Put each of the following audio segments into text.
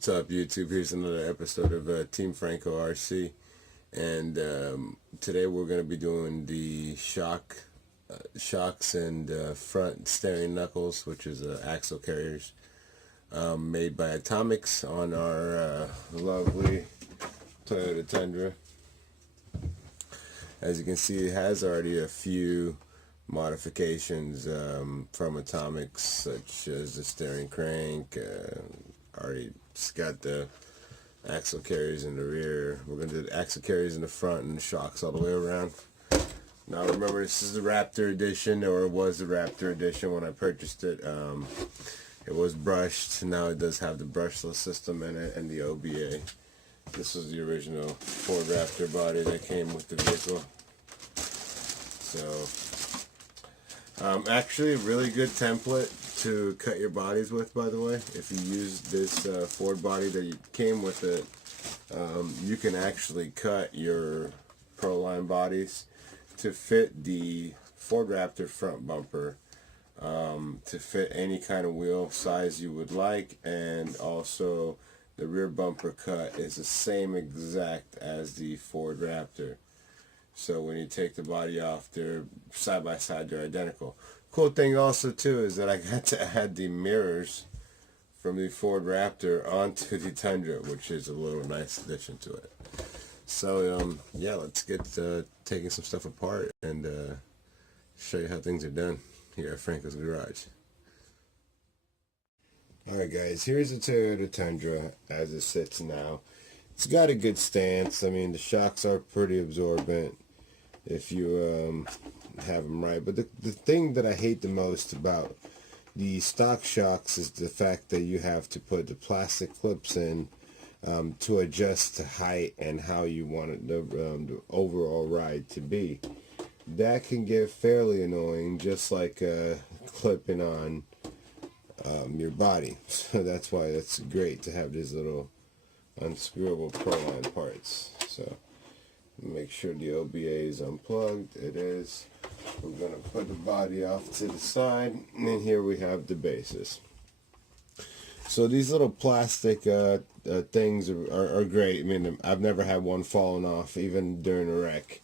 What's up, YouTube? Here's another episode of Team Franco RC, and today we're going to be doing the shocks and front steering knuckles, which is axle carriers, made by Atomics on our lovely Toyota Tundra. As you can see, it has already a few modifications from Atomics, such as the steering crank. Already got the axle carriers in the rear. We're going to do the axle carriers in the front and the shocks all the way around. Now remember, this is the Raptor edition, or it was the Raptor edition when I purchased it. It was brushed. Now it does have the brushless system in it and the OBA. This was the original Ford Raptor body that came with the vehicle. So, actually a really good template to cut your bodies with, by the way. If you use this Ford body that came with it, you can actually cut your Proline bodies to fit the Ford Raptor front bumper, to fit any kind of wheel size you would like, and also the rear bumper cut is the same exact as the Ford Raptor. So when you take the body off, they're side by side, they're identical. Cool thing also too is that I got to add the mirrors from the Ford Raptor onto the Tundra, which is a little nice addition to it. So yeah, let's get taking some stuff apart and show you how things are done here at Franco's Garage. Alright guys, here's the Toyota Tundra as it sits now. It's got a good stance. I mean, the shocks are pretty absorbent if you have them right. But the thing that I hate the most about the stock shocks is the fact that you have to put the plastic clips in to adjust the height and how you want the overall ride to be. That can get fairly annoying, just like clipping on your body. So that's why it's great to have these little unscrewable Proline parts. So make sure the OBA is unplugged. It is. We're going to put the body off to the side, and then here we have the bases. So these little plastic things are great. I mean, I've never had one falling off, even during a wreck.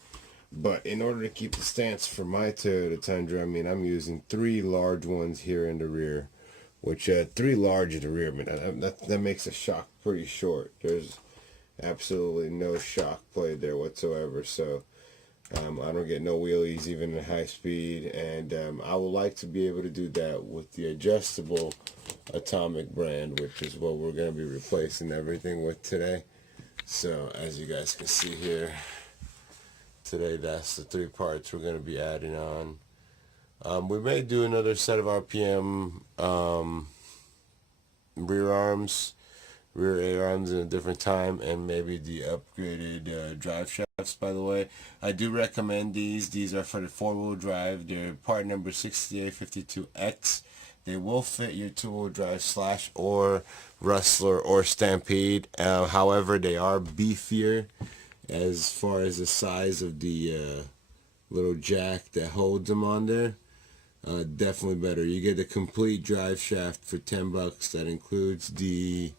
But in order to keep the stance for my Toyota Tundra, I mean, I'm using 3 large ones here in the rear, which 3 large in the rear, man, that makes the shock pretty short. There's absolutely no shock play there whatsoever, so I don't get no wheelies even at high speed, and I would like to be able to do that with the adjustable Atomik brand, which is what we're going to be replacing everything with today. So as you guys can see here, today that's the 3 parts we're going to be adding on. We may do another set of RPM rear A arms in a different time, and maybe the upgraded drive shafts. By the way, I do recommend these. These are for the 4-wheel drive. They're part number 6852X. They will fit your 2-wheel drive Slash or Rustler or Stampede. However, they are beefier as far as the size of the little jack that holds them on there. Definitely better. You get a complete drive shaft for $10. That includes the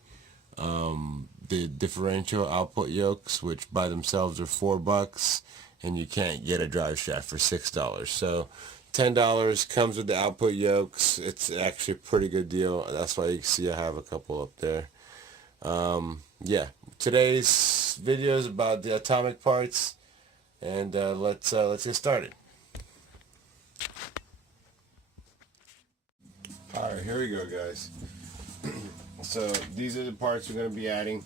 differential output yokes, which by themselves are $4, and you can't get a drive shaft for $6. So $10 comes with the output yokes. It's actually a pretty good deal. That's why you can see I have a couple up there. Yeah, today's video is about the Atomik parts, and let's get started. Alright, here we go, guys. So these are the parts we're going to be adding.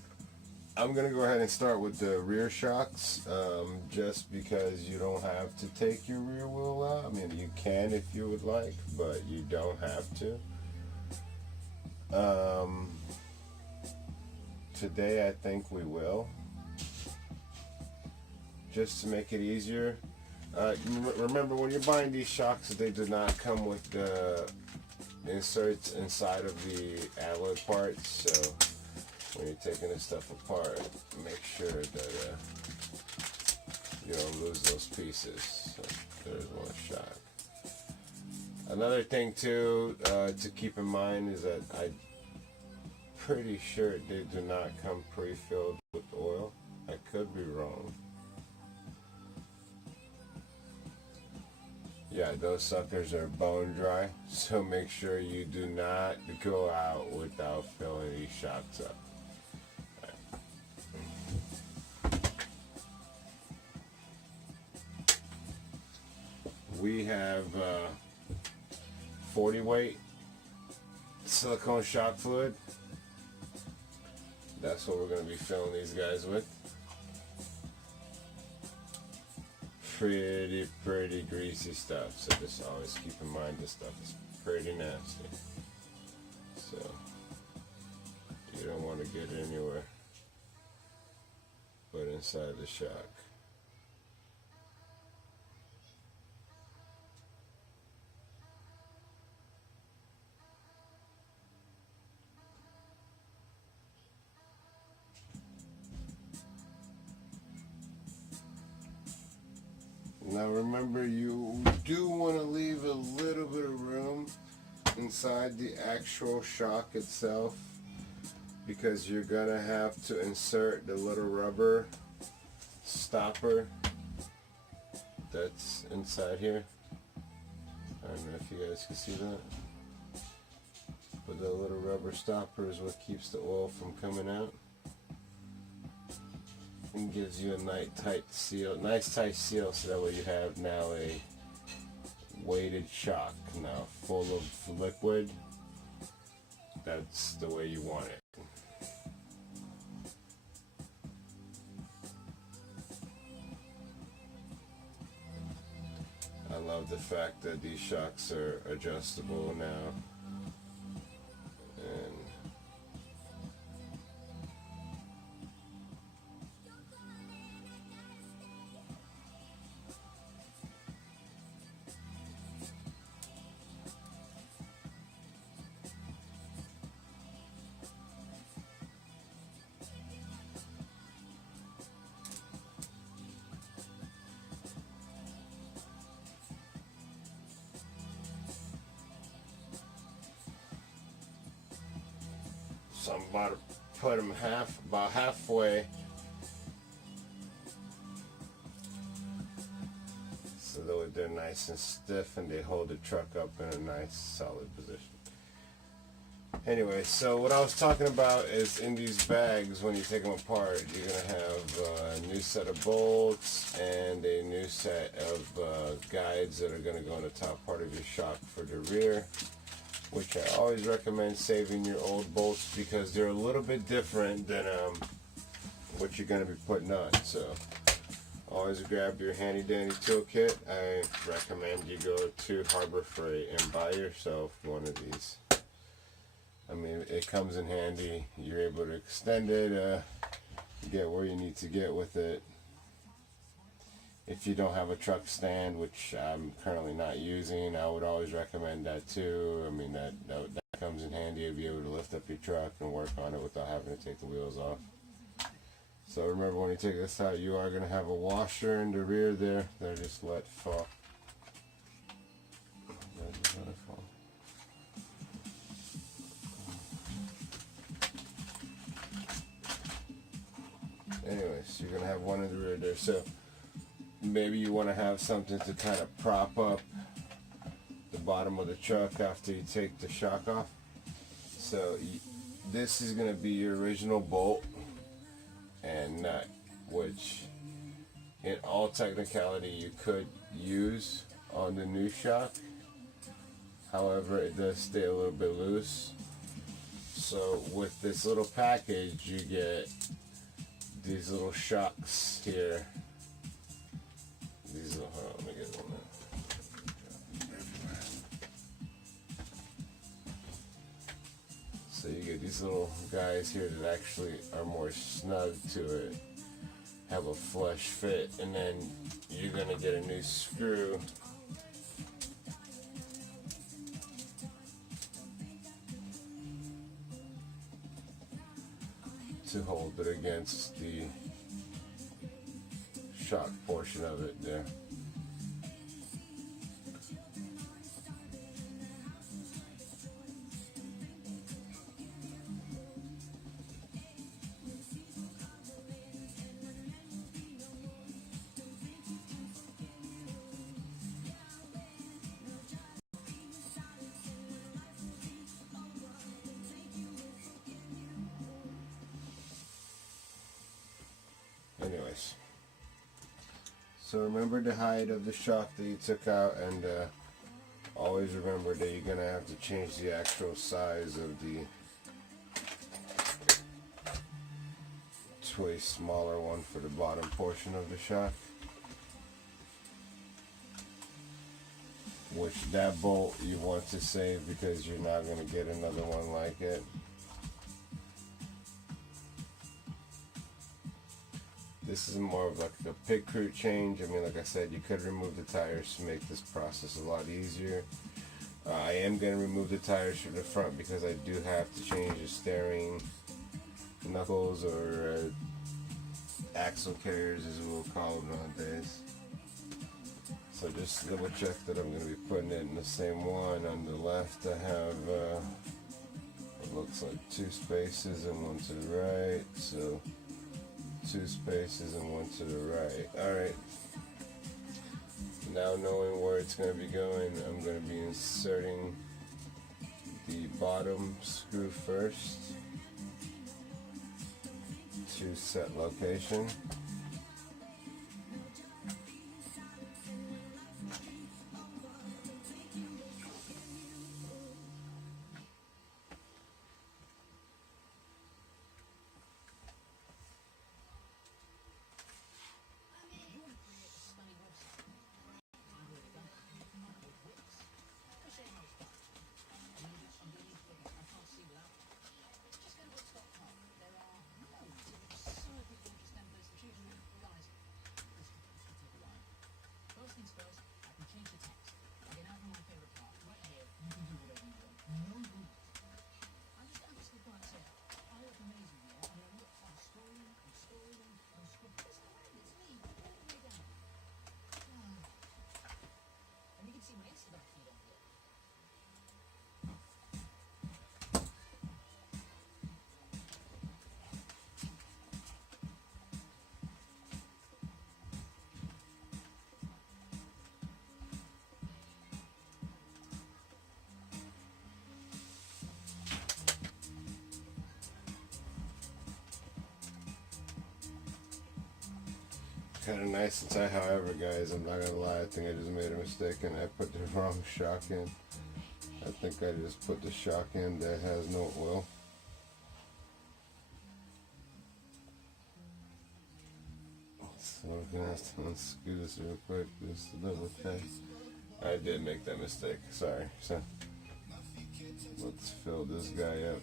I'm going to go ahead and start with the rear shocks, just because you don't have to take your rear wheel out. I mean, you can if you would like, but you don't have to. Today I think we will, just to make it easier. Remember, when you're buying these shocks, they do not come with the inserts inside of the alloy parts, so when you're taking this stuff apart, make sure that you don't lose those pieces. So there's one shock. Another thing too to keep in mind is that I pretty sure they do not come pre-filled with oil. I could be wrong. Yeah, those suckers are bone dry, so make sure you do not go out without filling these shocks up. We have 40 weight silicone shock fluid. That's what we're going to be filling these guys with. Pretty greasy stuff, so just always keep in mind this stuff is pretty nasty, so you don't want to get it anywhere but inside the shock. Now remember, you do want to leave a little bit of room inside the actual shock itself, because you're gonna have to insert the little rubber stopper that's inside here. I don't know if you guys can see that, but the little rubber stopper is what keeps the oil from coming out and gives you a nice tight seal, so that way you have now a weighted shock now full of liquid. That's the way you want it. I love the fact that these shocks are adjustable now. And so I'm about to put them about halfway, so that they're nice and stiff and they hold the truck up in a nice solid position. Anyway, so what I was talking about is in these bags, when you take them apart, you're going to have a new set of bolts and a new set of guides that are going to go in the top part of your shock for the rear, which I always recommend saving your old bolts because they're a little bit different than what you're going to be putting on. So always grab your handy dandy toolkit. I recommend you go to Harbor Freight and buy yourself one of these. I mean, it comes in handy. You're able to extend it, get where you need to get with it. If you don't have a truck stand, which I'm currently not using, I would always recommend that too. I mean, that comes in handy to be able to lift up your truck and work on it without having to take the wheels off. So remember, when you take this out, you are going to have a washer in the rear there that I just let fall. Anyways, you're going to have one in the rear there. So maybe you want to have something to kind of prop up the bottom of the truck after you take the shock off. So this is going to be your original bolt and nut, which in all technicality you could use on the new shock. However, it does stay a little bit loose. So with this little package, you get these little shocks here. These little, hold on, let me get one now. So you get these little guys here that actually are more snug to it, have a flush fit, and then you're gonna get a new screw to hold it against the shock portion of it there. Anyways, so remember the height of the shock that you took out, and always remember that you're gonna have to change the actual size of the to a smaller one for the bottom portion of the shock, which that bolt you want to save because you're not going to get another one like it. This is more of like a pit crew change. I mean, like I said, you could remove the tires to make this process a lot easier. I am going to remove the tires from the front because I do have to change the steering knuckles, or axle carriers as we'll call them nowadays. So just double check that I'm going to be putting it in the same one. On the left I have it looks like 2 spaces and 1 to the right, so 2 spaces and 1 to the right. Alright, now knowing where it's going to be going, I'm going to be inserting the bottom screw first to set location. Kind of nice and tight. However, guys, I'm not gonna lie, I think I just made a mistake and I put the wrong shock in. I think I just put the shock in that has no oil. So I'm gonna have to unscrew this real quick just to double check. I did make that mistake, sorry. So let's fill this guy up.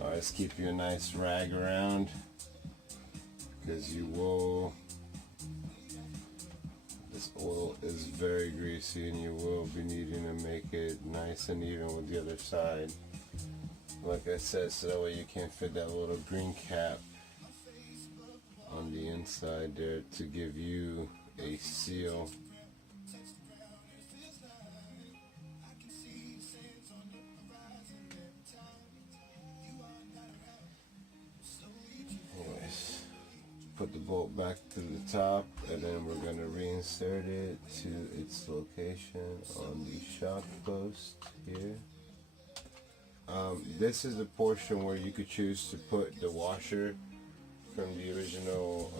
Always keep you a nice rag around, because this oil is very greasy and you will be needing to make it nice and even with the other side. Like I said, so that way you can't fit that little green cap on the inside there to give you a seal. Put the bolt back to the top, and then we're going to reinsert it to its location on the shock post here. This is the portion where you could choose to put the washer from the original,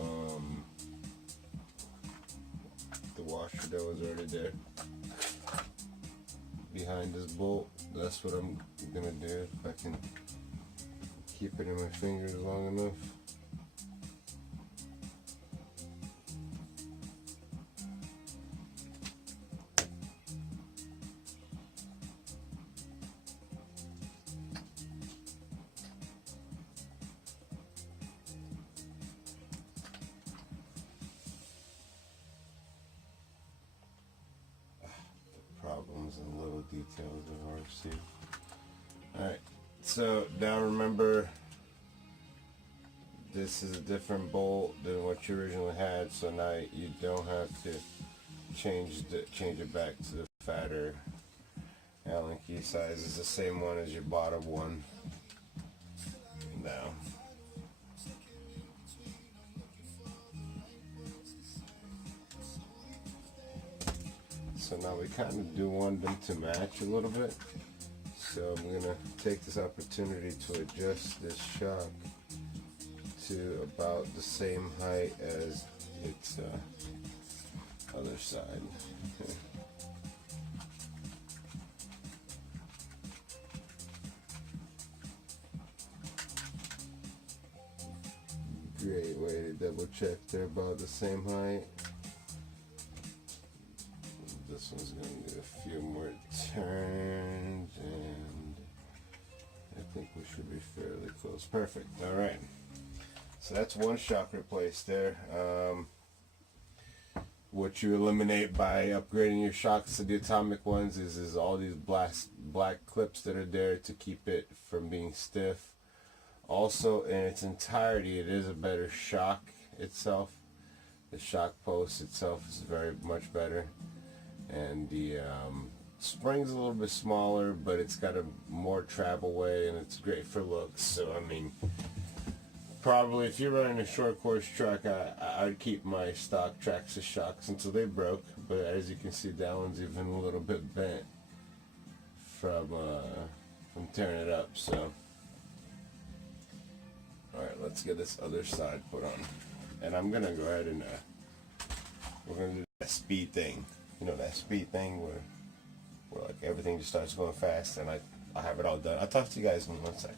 the washer that was already there behind this bolt. That's what I'm going to do if I can keep it in my fingers long enough. Problems and little details are hard to see. Alright, so now remember, this is a different bolt than what you originally had, so now you don't have to change it back to the fatter Allen key size is the same one as your bottom one. Now, so now we kind of do want them to match a little bit. So I'm gonna take this opportunity to adjust this shock to about the same height as its other side. Great way to double check they're about the same height. This one's going to need a few more turns, and I think we should be fairly close. Perfect. All right. So that's one shock replaced there. What you eliminate by upgrading your shocks to the Atomik ones is all these black clips that are there to keep it from being stiff. Also, in its entirety, it is a better shock itself. The shock post itself is very much better. And the spring's a little bit smaller, but it's got a more travel way, and it's great for looks. So, I mean, probably if you're running a short course truck, I'd keep my stock Traxxas shocks until they broke. But as you can see, that one's even a little bit bent from tearing it up. So, all right, let's get this other side put on, and I'm gonna go ahead and we're gonna do that speed thing. You know, that speed thing where like everything just starts going fast, and I have it all done. I'll talk to you guys in 1 second.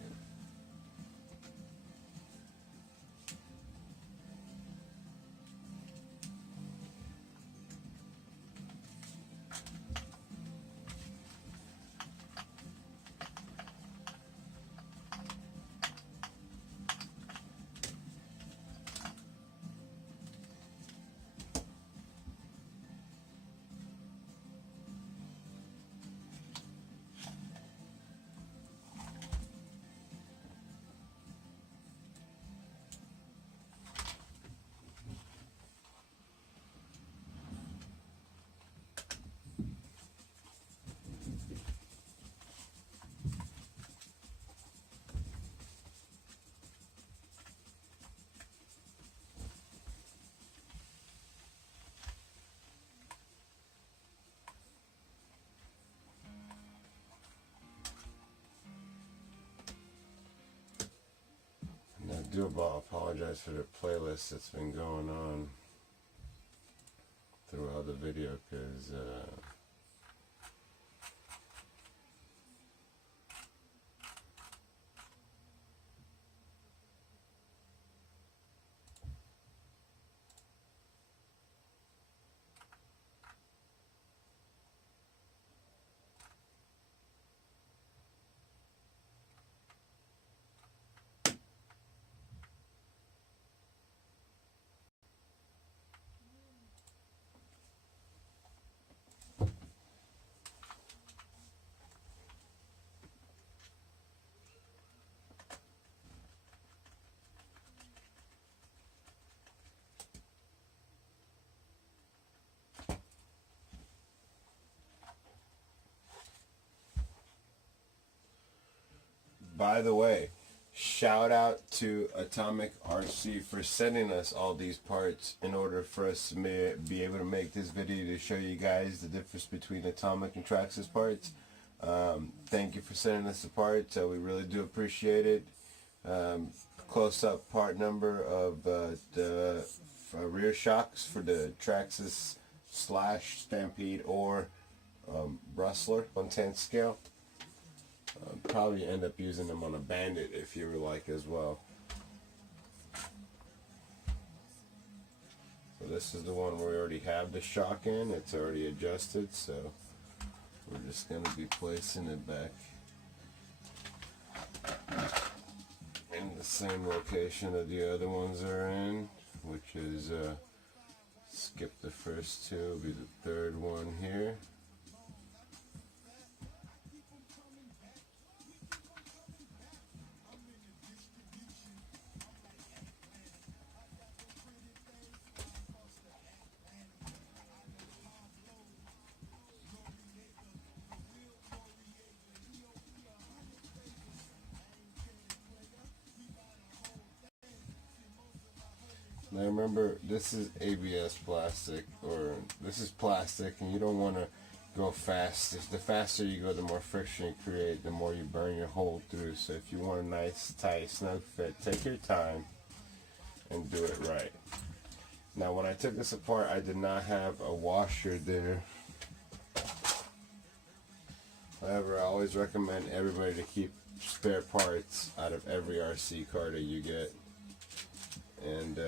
I do apologize for the playlist that's been going on throughout the video, because by the way, shout out to Atomik RC for sending us all these parts in order for us to be able to make this video to show you guys the difference between Atomik and Traxxas parts. Thank you for sending us the parts. We really do appreciate it. Close-up part number of the rear shocks for the Traxxas / Stampede or Rustler 1/10 scale. Probably end up using them on a Bandit if you would like as well. So this is the one where we already have the shock in. It's already adjusted, so we're just going to be placing it back in the same location that the other ones are in, which is skip the first two, be the third one here. Now remember, this is ABS plastic, or this is plastic, and you don't want to go fast. If the faster you go, the more friction you create, the more you burn your hole through. So if you want a nice, tight, snug fit, take your time and do it right. Now when I took this apart, I did not have a washer there. However, I always recommend everybody to keep spare parts out of every RC car that you get. And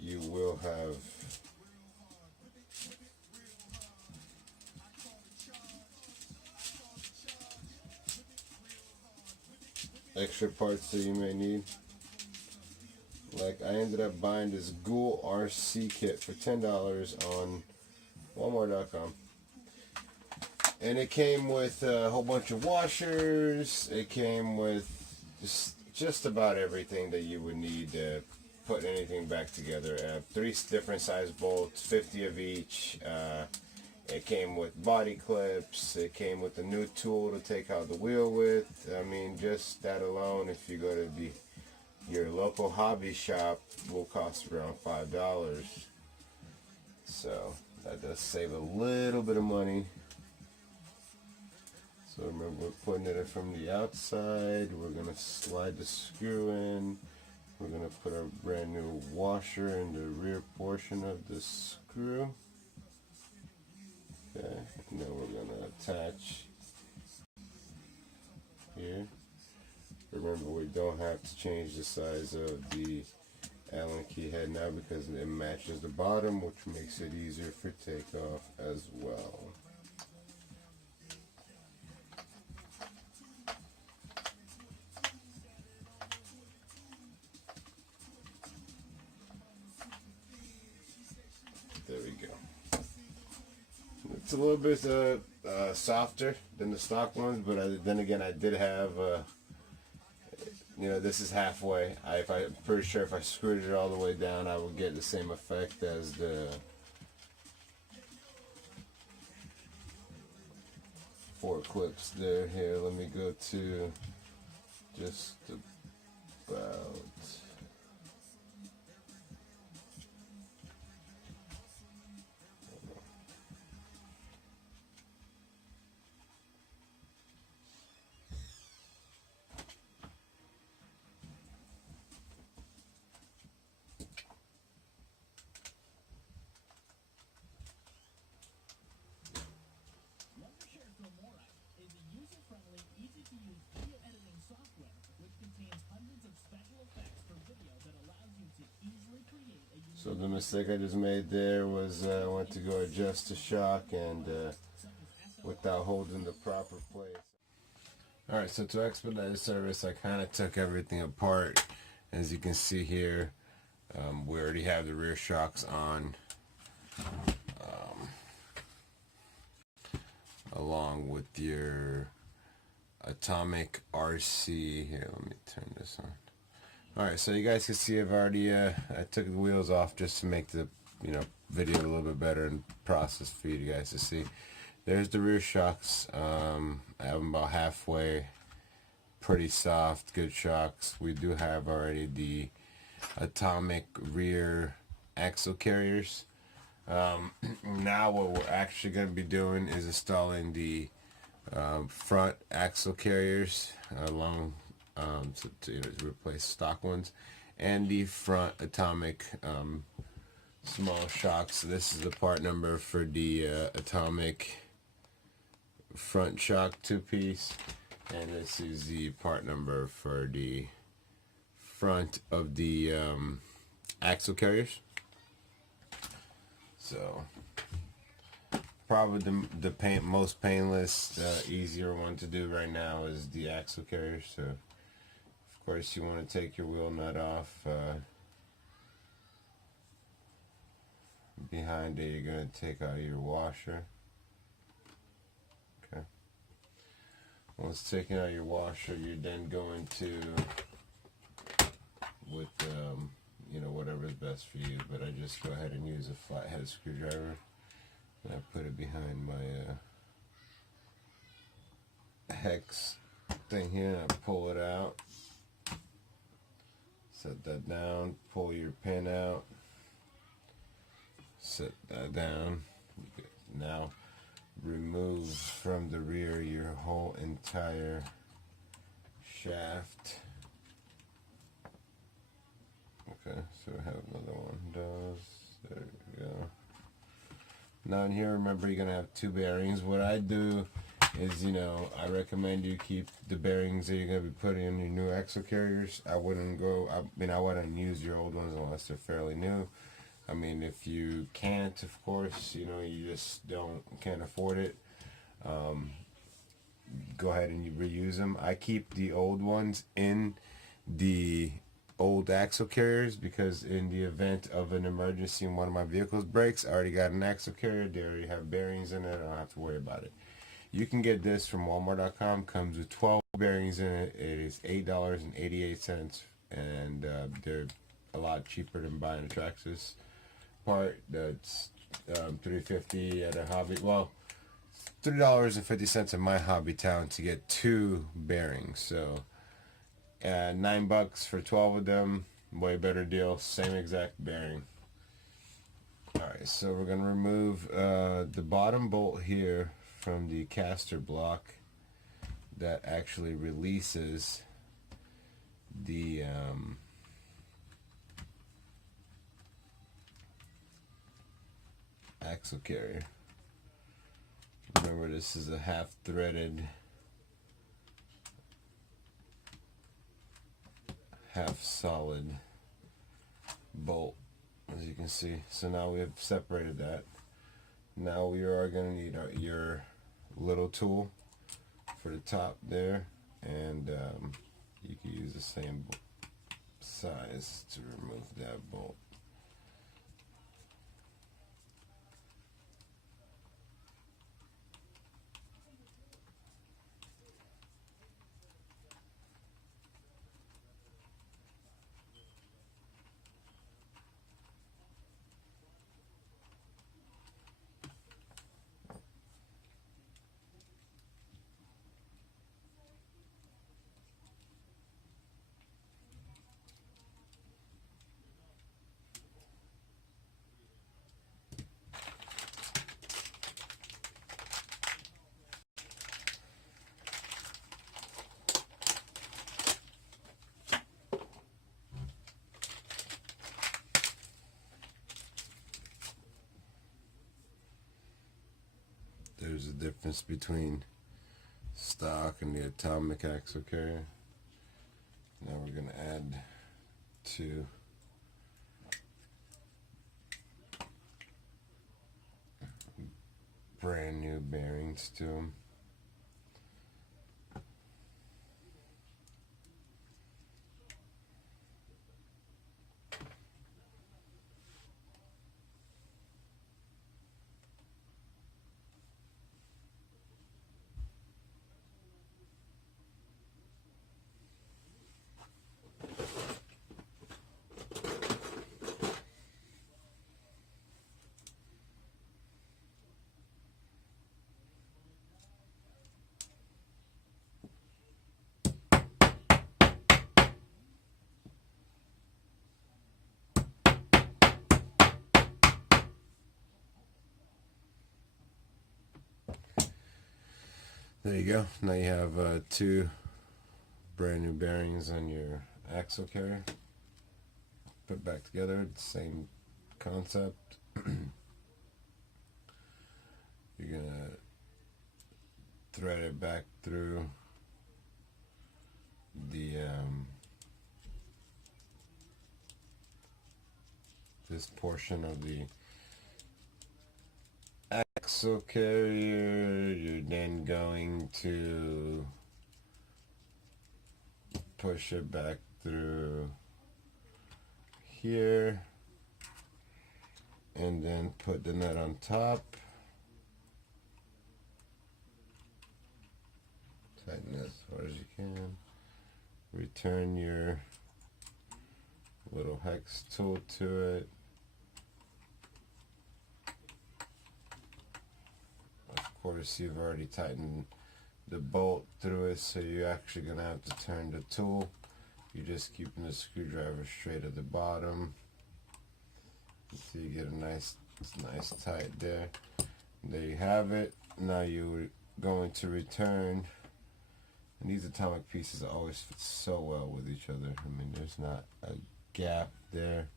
you will have extra parts that you may need. Like, I ended up buying this Ghoul RC kit for $10 on Walmart.com. And it came with a whole bunch of washers. It came with just about everything that you would need to put anything back together. 3 different size bolts, 50 of each. It came with body clips. It came with a new tool to take out the wheel with. I mean, just that alone, if you go to your local hobby shop, will cost around $5. So that does save a little bit of money. So remember, we're putting it in from the outside. We're going to slide the screw in. We're going to put our brand new washer in the rear portion of the screw. Okay, and then we're going to attach here. Remember, we don't have to change the size of the Allen key head now because it matches the bottom, which makes it easier for takeoff as well. There we go. It's a little bit softer than the stock ones, but then again, I did have, you know, this is halfway. I'm pretty sure if I screwed it all the way down, I would get the same effect as the 4 clips there. Here, let me go to just about... So the mistake I just made there was I went to go adjust the shock and without holding the proper place. Alright, so to expedite the service, I kind of took everything apart. As you can see here, we already have the rear shocks on, along with your Atomik RC. Here, let me turn this on. Alright, so you guys can see I've already I took the wheels off just to make the video a little bit better and process for you guys to see. There's the rear shocks. I have them about halfway. Pretty soft, good shocks. We do have already the Atomik rear axle carriers. Now what we're actually going to be doing is installing the front axle carriers along to replace stock ones, and the front Atomik small shocks. So this is the part number for the Atomik front shock 2-piece, and this is the part number for the front of the axle carriers. So probably the most painless, easier one to do right now is the axle carriers. So of course you want to take your wheel nut off. Behind it, you're going to take out your washer. Okay. Once taking out your washer, you're then going to, with whatever is best for you, but I just go ahead and use a flathead screwdriver, and I put it behind my hex thing here, and I pull it out. Set that down, pull your pin out, set that down. Now remove from the rear your whole entire shaft. Okay, so we have another one. There we go. Now in here, remember, you're gonna have two bearings. What I do is, I recommend you keep the bearings that you're gonna be putting in your new axle carriers. I wouldn't use your old ones unless they're fairly new. I mean, if you can't, of course, you just can't afford it. Go ahead and you reuse them. I keep the old ones in the old axle carriers because in the event of an emergency and one of my vehicles breaks, I already got an axle carrier. They already have bearings in it. I don't have to worry about it. You can get this from Walmart.com. Comes with 12 bearings in it. It is $8.88, and they're a lot cheaper than buying a Traxxas part. That's $3.50 at a hobby. Well, $3.50 in my hobby town to get 2 bearings. So $9 for 12 of them. Way better deal. Same exact bearing. Alright, so we're going to remove the bottom bolt here from the caster block that actually releases the axle carrier. Remember, this is a half-threaded, half-solid bolt, as you can see. So now we have separated that. Now we are going to need your little tool for the top there, and you can use the same size to remove that bolt. There's a difference between stock and the Atomik axle carrier. Now we're going to add 2 brand new bearings to them. There you go. Now you have 2 brand new bearings on your axle carrier. Put back together, same concept. You're gonna thread it back through the this portion of the axle carrier. You're then going to push it back through here and then put the nut on top. Tighten as far as you can. Return your little hex tool to it. Of course, you've already tightened the bolt through it, so you're actually going to have to turn the tool You're just keeping the screwdriver straight at the bottom. So you get a nice tight there. There you have it. Now you're going to return. And these atomic pieces always fit so well with each other. I mean, there's not a gap there.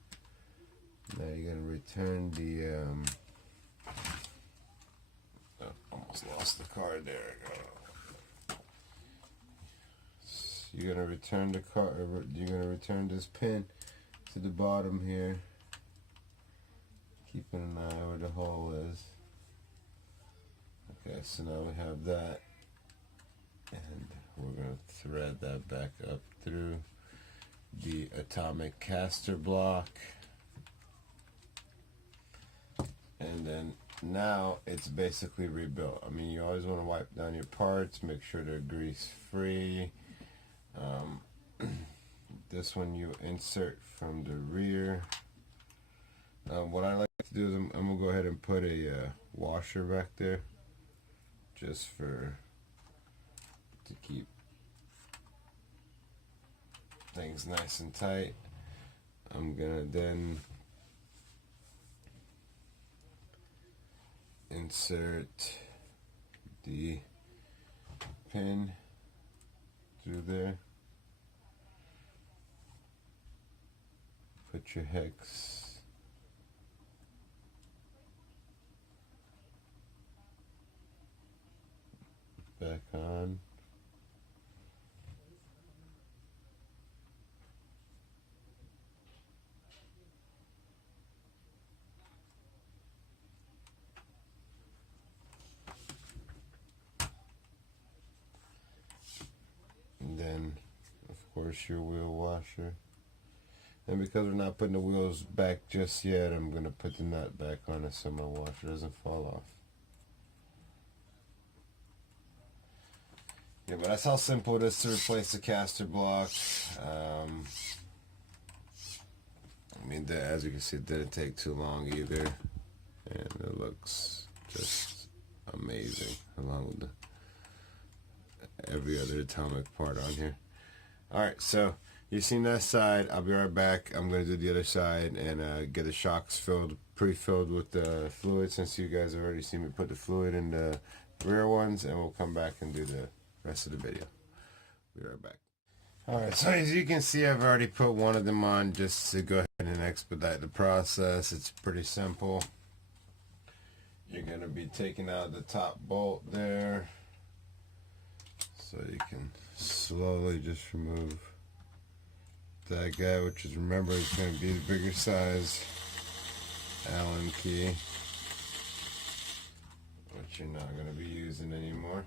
Now you're going to return the... oh, almost lost the card there. You're going to return the card. You're going to return this pin to the bottom here. Keeping an eye where the hole is. Okay, so now we have that. And we're going to thread that back up through the atomic caster block. And then now it's basically rebuilt. I mean, you always want to wipe down your parts, make sure they're grease free. This one you insert from the rear. What I like to do is I'm going to go ahead and put a washer back there just to keep things nice and tight. I'm going to then insert the pin through there. Put your hex back on. And then, of course, your wheel washer. And because we're not putting the wheels back just yet, I'm going to put the nut back on it so my washer doesn't fall off. Yeah, but that's how simple it is to replace the caster block. I mean, as you can see, it didn't take too long either. And it looks just amazing, along with every other atomic part on here. Alright, so you've seen that side. I'll be right back. I'm going to do the other side and get the shocks pre-filled with the fluid, since you guys have already seen me put the fluid in the rear ones, and we'll come back and do the rest of the video. Be right back. Alright, so as you can see, I've already put one of them on just to go ahead and expedite the process. It's pretty simple. You're going to be taking out the top bolt there, so you can slowly just remove that guy, which is, remember, it's going to be the bigger size Allen key, which you're not going to be using anymore.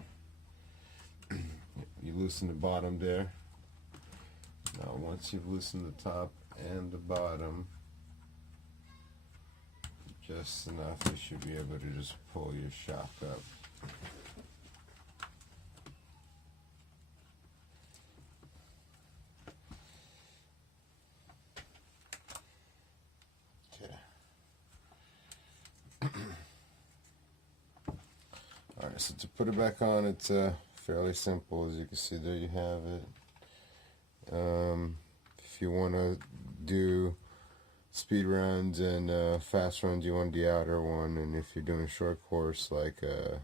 You loosen the bottom there. Now once you've loosened the top and the bottom just enough, you should be able to just pull your shock up. Alright, so to put it back on, it's fairly simple. As you can see, there you have it. If you want to do speed runs and fast runs, you want the outer one. And if you're doing a short course, like a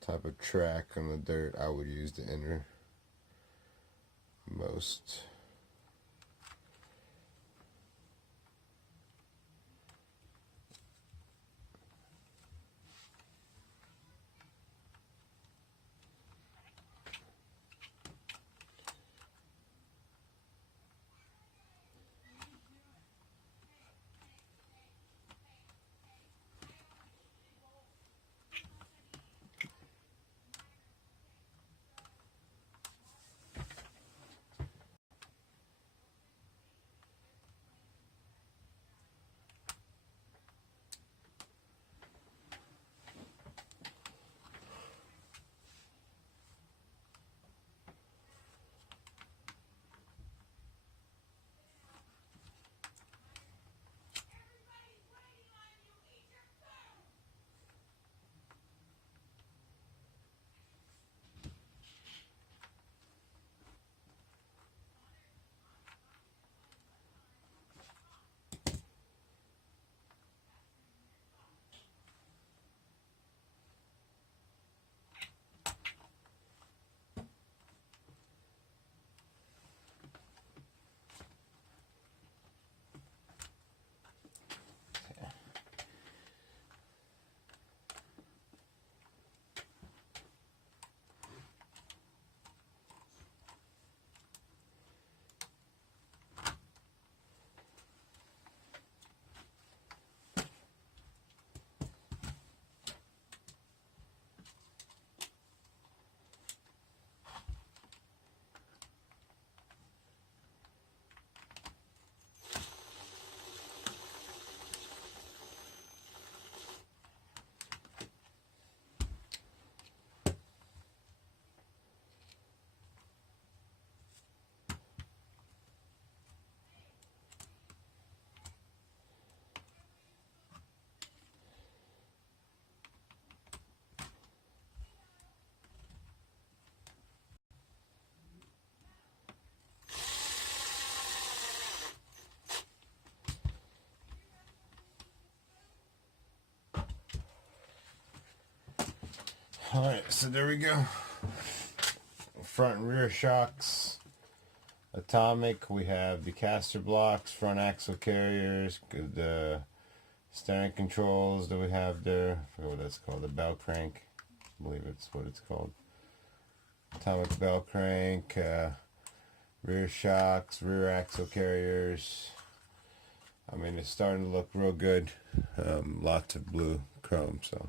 type of track on the dirt, I would use the innermost. Alright, so there we go. Front and rear shocks. Atomik. We have the caster blocks, front axle carriers, the steering controls that we have there. I forget what that's called. The bell crank. I believe it's what it's called. Atomik bell crank. Rear shocks, rear axle carriers. I mean, it's starting to look real good. Lots of blue chrome, so.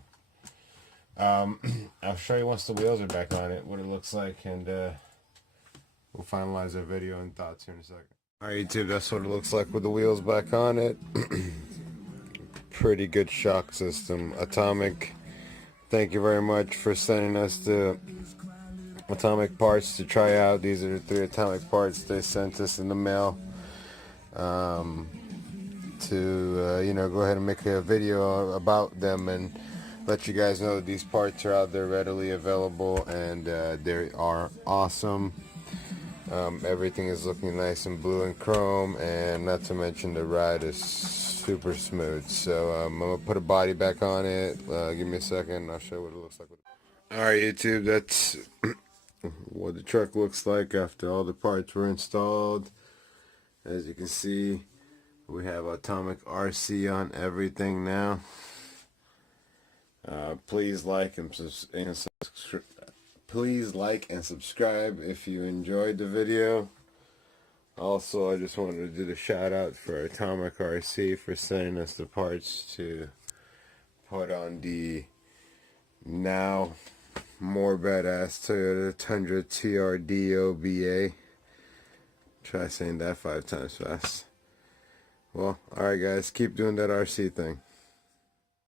I'll show you once the wheels are back on it, what it looks like, and we'll finalize our video and thoughts here in a second. Alright YouTube, that's what it looks like with the wheels back on it. Pretty good shock system. Atomik, thank you very much for sending us the Atomik parts to try out. These are the 3 Atomik parts they sent us in the mail to you know, go ahead and make a video about them and let you guys know that these parts are out there readily available, and they are awesome. Everything is looking nice and blue and chrome, and not to mention the ride is super smooth. So I'm gonna put a body back on it. Give me a second and I'll show you what it looks like. Alright YouTube, that's what the truck looks like after all the parts were installed. As you can see, we have Atomik RC on everything now. Please like and subscribe if you enjoyed the video. Also, I just wanted to do a shout out for Atomik RC for sending us the parts to put on the now more badass Toyota Tundra TRD-OBA. Try saying that 5 times fast. Well, alright guys, keep doing that RC thing.